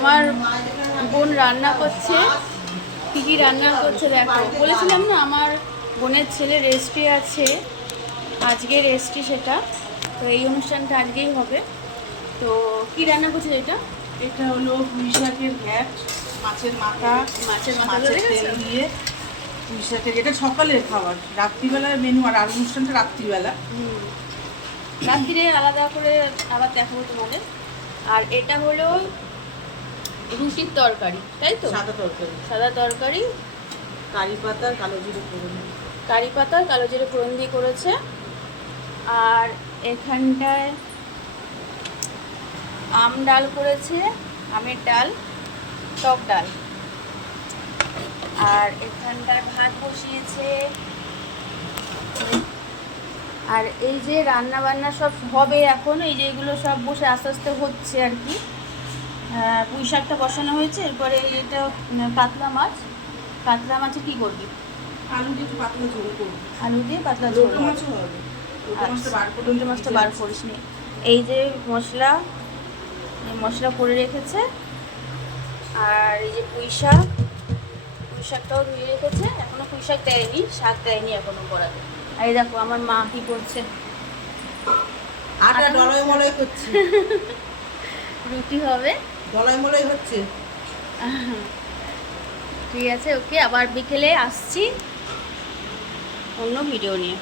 আমার বোন রান্না করছে। কী কী রান্না করছে দেখো। বলেছিলাম না আমার বোনের ছেলে রেজিস্ট্রি আছে, আজকে রেজিস্ট্রি, সেটা তো এই অনুষ্ঠানটা আজকেই হবে। তো কি রান্না করছে এটা? এটা হলো পুঁই শাকের ঘ্যাট, মাছের মাথা, মাছের মাথা মাছের ধরে তেল গেছে? দিয়ে পুঁই শাকের, এটা সকালের খাবার, রাত্রিবেলার মেনু, আর অনুষ্ঠানটা রাত্রিবেলা। রাত্রিরে আলাদা করে আবার দেখাবো তোমাদের। আর এটা হলো রুটির তরকারি, তাই তো? সাদা তরকারি, সাদা তরকারি, কারি পাতা, কালো জিরে ফোড়ন। কারি পাতা কালো জিরে ফোড়ন দিয়ে করেছে। আর এখানটায় আম ডাল করেছে, আমের ডাল, টক ডাল। আর এখানটায় ভাত বসিয়েছে। আর এই যে রান্না বান্না সব হবে এখন, এই যে এগুলো সব বসে আস্তে আস্তে হচ্ছে আর কি। পুঁই শাকটা বসানো হয়েছে, এরপরে এটা কাতলা মাছ। কাতলা মাছে কি করবি? আলু দিয়ে একটু পাতলা ঝোল করবো। আলু দিয়ে পাতলা ঝোল লোটো মাছও হবে। লোটো মাছটা বার করে লোটে মাছটা বার করিস নি। এই যে মশলা, এই মশলা করে রেখেছে। আর এই যে পুঁই শাক, পুঁই শাকটাও ধুয়ে রেখেছে। এখনো পুঁই শাক দেয়নি, শাক দেয়নি এখনো করাতে। আর এই দেখো আমার মা কি করছে, আটা ডলয় মলয় করছে। রুটি হবে। ডলয় মলয় হচ্ছে। ঠিক আছে, ওকে, আবার বিকেলে আসছি অন্য ভিডিও নিয়ে।